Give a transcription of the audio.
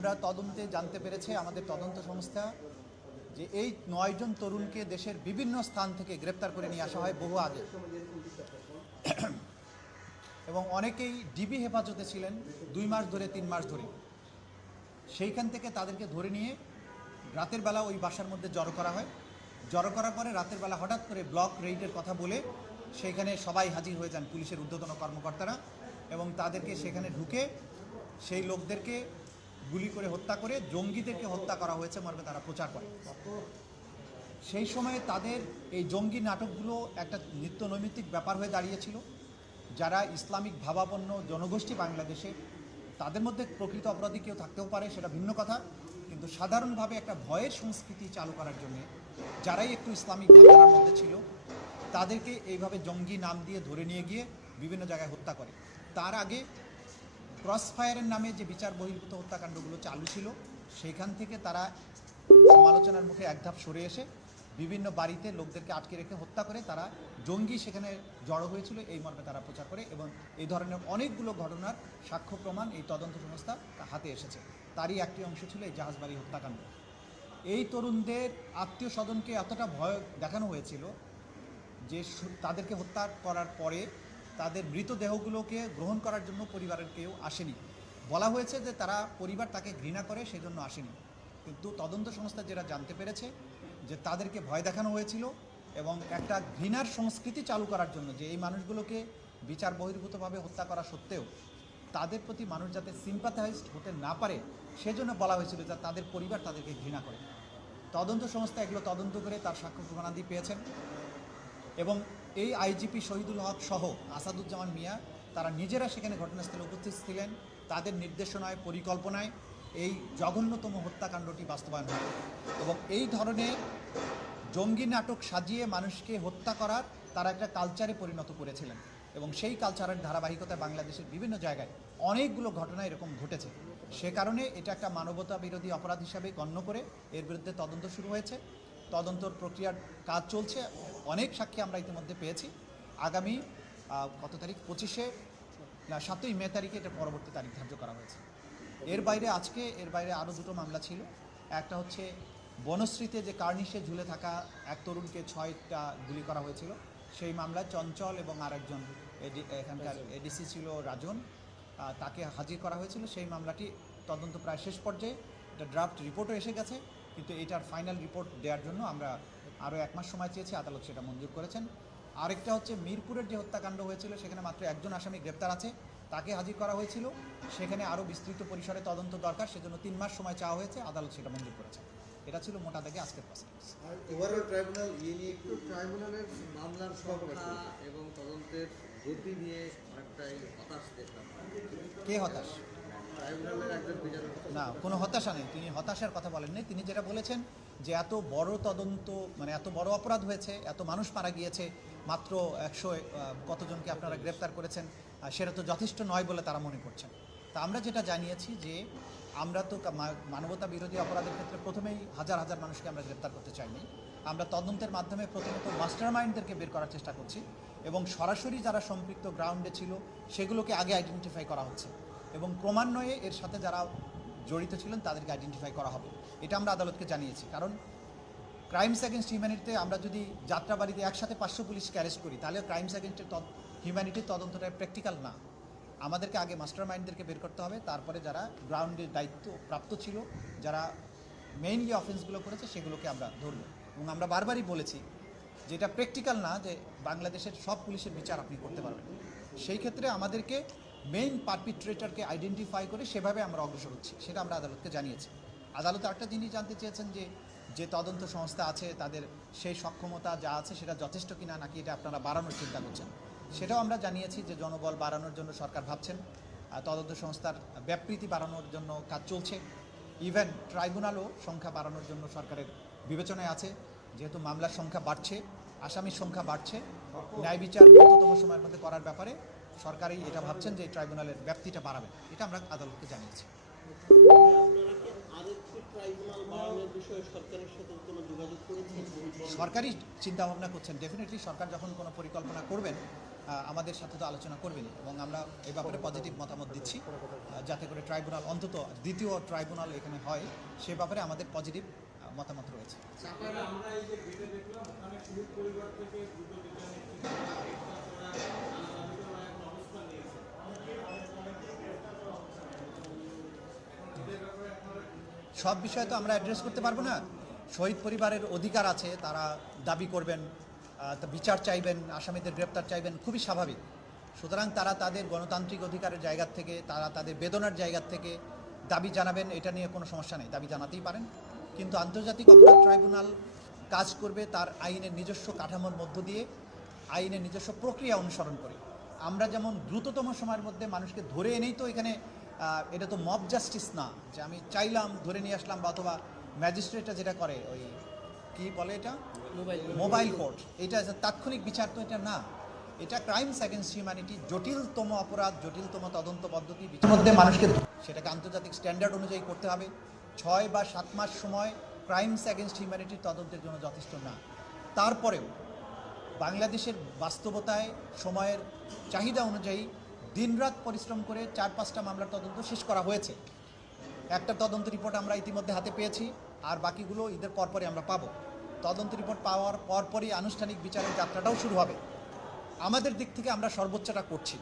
আমরা তদন্তে জানতে পেরেছে, আমাদের তদন্ত সংস্থা, যে এই নয়জন তরুণকে দেশের বিভিন্ন স্থান থেকে গ্রেপ্তার করে নিয়ে আসা হয় বহু আগে। এবং অনেকেই ডিবি হেফাজতে ছিলেন দুই মাস ধরে, তিন মাস ধরে। সেইখান থেকে তাদেরকে ধরে নিয়ে রাতের বেলা ওই বাসার মধ্যে জড়ো করা হয়। জড়ো করার পরে রাতের বেলা হঠাৎ করে ব্লক রেইডের কথা বলে সেখানে সবাই হাজির হয়ে যান পুলিশের ঊর্ধ্বতন কর্মকর্তারা এবং তাদেরকে সেখানে ঢুকে সেই লোকদেরকে গুলি করে হত্যা করে জঙ্গিদেরকে হত্যা করা হয়েছে মর্মে তারা প্রচার করে। সেই সময়ে তাদের এই জঙ্গি নাটকগুলো একটা নিত্য নৈমিত্তিক ব্যাপার হয়ে দাঁড়িয়েছিল। যারা ইসলামিক ভাবাপন্ন জনগোষ্ঠী বাংলাদেশে, তাদের মধ্যে প্রকৃত অপরাধী কেউ থাকতেও পারে, সেটা ভিন্ন কথা। কিন্তু সাধারণভাবে একটা ভয়ের সংস্কৃতি চালু করার জন্য যারাই একটু ইসলামিক ভাবনার মধ্যে ছিল, তাদেরকে এইভাবে জঙ্গি নাম দিয়ে ধরে নিয়ে গিয়ে বিভিন্ন জায়গায় হত্যা করে। তার আগে ক্রস ফায়ারের নামে যে বিচার বহির্ভূত হত্যাকাণ্ডগুলো চালু ছিল, সেখান থেকে তারা সমালোচনার মুখে এক ধাপ সরে এসে বিভিন্ন বাড়িতে লোকদেরকে আটকে রেখে হত্যা করে, তারা জঙ্গি সেখানে জড়ো হয়েছিল, এই মর্মে তারা প্রচার করে এবং এই ধরনের অনেকগুলো ঘটনার সাক্ষ্য প্রমাণ এই তদন্ত সংস্থা হাতে এসেছে। তারই একটি অংশ ছিল এই জাহাজবাড়ি হত্যাকাণ্ড। এই তরুণদের আত্মীয় স্বজনকে এতটা ভয় দেখানো হয়েছিল যে তাদেরকে হত্যা করার পরে তাদের মৃতদেহগুলোকে গ্রহণ করার জন্য পরিবারের কেউ আসেনি। বলা হয়েছে যে তারা পরিবার তাকে ঘৃণা করে সেই জন্য আসেনি। কিন্তু তদন্ত সংস্থা যেটা জানতে পেরেছে, যে তাদেরকে ভয় দেখানো হয়েছিল এবং একটা ঘৃণার সংস্কৃতি চালু করার জন্য যে এই মানুষগুলোকে বিচার বহির্ভূতভাবে হত্যা করা সত্ত্বেও তাদের প্রতি মানুষ যাতে সিম্পাথাইজড হতে না পারে, সেজন্য বলা হয়েছিল যে তাদের পরিবার তাদেরকে ঘৃণা করে। তদন্ত সংস্থা এগুলো তদন্ত করে তার সাক্ষ্য প্রমাণাদি পেয়েছেন। এবং এই আইজিপি শহীদুল হক সহ আসাদুজ্জামান মিয়া, তারা নিজেরা সেখানে ঘটনাস্থলে উপস্থিত ছিলেন। তাদের নির্দেশনায়, পরিকল্পনায় এই জঘন্যতম হত্যাকাণ্ডটি বাস্তবায়ন হয় এবং এই ধরনের জঙ্গি নাটক সাজিয়ে মানুষকে হত্যা করার তারা একটা কালচারে পরিণত করেছিলেন এবং সেই কালচারের ধারাবাহিকতায় বাংলাদেশের বিভিন্ন জায়গায় অনেকগুলো ঘটনা এরকম ঘটেছে। সে কারণে এটা একটা মানবতা বিরোধী অপরাধ হিসাবে গণ্য করে এর বিরুদ্ধে তদন্ত শুরু হয়েছে। তদন্তর প্রক্রিয়ার কাজ চলছে। অনেক সাক্ষী আমরা ইতিমধ্যে পেয়েছি। আগামী কত তারিখ? পঁচিশে না সাতই মে তারিখে এটা পরবর্তী তারিখ ধার্য করা হয়েছে। এর বাইরে আজকে এর বাইরে আরও দুটো মামলা ছিল। একটা হচ্ছে বনশ্রীতে যে কার্নিশে ঝুলে থাকা এক তরুণকে ছয়টা গুলি করা হয়েছিল। সেই মামলায় চঞ্চল এবং আরেকজন এডি এখানকার এডিসি ছিল রাজন তাকে হাজির করা হয়েছিল। সেই মামলাটি তদন্ত প্রায় শেষ পর্যায়ে। একটা ড্রাফট রিপোর্টও এসে গেছে। কিন্তু এটার ফাইনাল রিপোর্ট দেওয়ার জন্য আমরা আরও এক মাস সময় চেয়েছি আদালত সেটা মঞ্জুর করেছেন। আরেকটা হচ্ছে মিরপুরের যে হত্যাকাণ্ড হয়েছিল সেখানে মাত্র একজন আসামি গ্রেপ্তার আছে। তাকে হাজির করা হয়েছিল। সেখানে আরও বিস্তৃত পরিসরে তদন্ত দরকার সেজন্য তিন মাস সময় চাওয়া হয়েছে আদালত সেটা মঞ্জুর করেছে এটা ছিল মোটা দাগে আজকের ওভারঅল ট্রাইব্যুনাল ইয়ে নিয়ে একটু ট্রাইব্যুনালের মামলার সংখ্যা এবং তদন্তের গতি নিয়ে অনেকটাই হতাশ দেখলাম। কে হতাশ? না, কোনো হতাশা নেই। তিনি হতাশার কথা বলেননি তিনি যেটা বলেছেন যে এত বড় তদন্ত মানে এত বড় অপরাধ হয়েছে, এত মানুষ মারা গিয়েছে, মাত্র একশো কতজনকে আপনারা গ্রেপ্তার করেছেন সেটা তো যথেষ্ট নয় বলে তারা মনে করছেন। তা আমরা যেটা জানিয়েছি যে আমরা তো মানবতা বিরোধী অপরাধের ক্ষেত্রে প্রথমেই হাজার হাজার মানুষকে আমরা গ্রেপ্তার করতে চাইনি। আমরা তদন্তের মাধ্যমে প্রথমত মাস্টার মাইন্ডদেরকে বের করার চেষ্টা করছি এবং সরাসরি যারা সম্পৃক্ত গ্রাউন্ডে ছিল, সেগুলোকে আগে আইডেন্টিফাই করা হচ্ছে। এবং ক্রমান্বয়ে এর সাথে যারা জড়িত ছিলেন, তাদেরকে আইডেন্টিফাই করা হবে। এটা আমরা আদালতকে জানিয়েছি। কারণ ক্রাইমস অ্যাগেনস্ট হিউম্যানিটিতে আমরা যদি যাত্রাবাড়িতে একসাথে পাঁচশো পুলিশকে অ্যারেস্ট করি, তাহলে ক্রাইমস অ্যাগেনস্টের হিউম্যানিটির তদন্তটা প্র্যাকটিক্যাল না। আমাদেরকে আগে মাস্টার মাইন্ডদেরকে বের করতে হবে। তারপরে যারা গ্রাউন্ডের দায়িত্ব প্রাপ্ত ছিল, যারা মেইনলি অফেন্সগুলো করেছে, সেগুলোকে আমরা ধরবো। এবং আমরা বারবারই বলেছি যে এটা প্র্যাকটিক্যাল না, যে বাংলাদেশের সব পুলিশের বিচার আপনি করতে পারবেন। সেই ক্ষেত্রে আমাদেরকে মেইন পারপিট্রেটারকে আইডেন্টিফাই করে সেভাবে আমরা অগ্রসর হচ্ছি, সেটা আমরা আদালতকে জানিয়েছি। আদালত একটা জিনিস জানতে চেয়েছেন যে যে তদন্ত সংস্থা আছে, তাদের সেই সক্ষমতা যা আছে সেটা যথেষ্ট কিনা নাকি এটা আপনারা বাড়ানোর চিন্তা করছেন। সেটাও আমরা জানিয়েছি যে জনবল বাড়ানোর জন্য সরকার ভাবছেন তদন্ত সংস্থার ব্যাপৃতি বাড়ানোর জন্য কাজ চলছে। ইভেন ট্রাইব্যুনালও সংখ্যা বাড়ানোর জন্য সরকারের বিবেচনায় আছে। যেহেতু মামলার সংখ্যা বাড়ছে, আসামির সংখ্যা বাড়ছে, ন্যায় বিচার সময়ের মধ্যে করার ব্যাপারে সরকারই এটা ভাবছেন যে ট্রাইব্যুনালের ব্যাপ্তিটা বাড়াবেন এটা আমরা আদালতকে জানিয়েছি। কোনো যোগাযোগ করেছেন। ডেফিনেটলি সরকার যখন কোনো পরিকল্পনা করবেন আমাদের সাথে তো আলোচনা করবেন এবং আমরা এই ব্যাপারে পজিটিভ মতামত দিচ্ছি। যাতে করে ট্রাইব্যুনাল, অন্তত দ্বিতীয় ট্রাইব্যুনাল এখানে হয়, সে ব্যাপারে আমাদের পজিটিভ মতামত রয়েছে। আমরা এই যে দেখলাম ওখানে পুলিশ পরিবার থেকে দুটো বিজ্ঞানী এখন অবস্থান নিয়েছে সব বিষয়ে তো আমরা অ্যাড্রেস করতে পারব না। শহীদ পরিবারের অধিকার আছে, তারা দাবি করবেন বিচার চাইবেন, আসামিদের গ্রেপ্তার চাইবেন, খুবই স্বাভাবিক। সুতরাং তারা তাদের গণতান্ত্রিক অধিকারের জায়গা থেকে, তারা তাদের বেদনার জায়গা থেকে দাবি জানাবেন, এটা নিয়ে কোনো সমস্যা নেই, দাবি জানাতেই পারেন। কিন্তু আন্তর্জাতিক অপরাধ ট্রাইব্যুনাল কাজ করবে তার আইনের নিজস্ব কাঠামোর মধ্য দিয়ে, আইনের নিজস্ব প্রক্রিয়া অনুসরণ করে। আমরা যেমন দ্রুততম সময়ের মধ্যে মানুষকে ধরে এনেই তো এখানে এটা তো মব জাস্টিস না যে আমি চাইলাম ধরে নিয়ে আসলাম বা অথবা ম্যাজিস্ট্রেটরা যেটা করে ওই কি বলে এটা? মোবাইল কোর্ট এটা তাৎক্ষণিক বিচার তো এটা না। এটা ক্রাইমস অ্যাগেন্স্ট হিউম্যানিটি জটিলতম অপরাধ জটিলতম তদন্ত পদ্ধতি বিচার মধ্যে মানুষকে সেটাকে আন্তর্জাতিক স্ট্যান্ডার্ড অনুযায়ী করতে হবে। ছয় বা সাত মাস সময় ক্রাইমস অ্যাগেন্স্ট হিউম্যানিটির তদন্তের জন্য যথেষ্ট না। তারপরেও বাংলাদেশের বাস্তবতায় সময়ের চাহিদা অনুযায়ী দিনরাত পরিশ্রম করে চার, পাঁচটা মামলার তদন্ত শেষ করা হয়েছে। একটা তদন্ত রিপোর্ট আমরা ইতিমধ্যে হাতে পেয়েছি, আর বাকিগুলো ঈদের পরপরই আমরা পাবো। তদন্ত রিপোর্ট পাওয়ার পরপরই আনুষ্ঠানিক বিচারের যাত্রাটাও শুরু হবে। আমাদের দিক থেকে আমরা সর্বোচ্চটা করছি।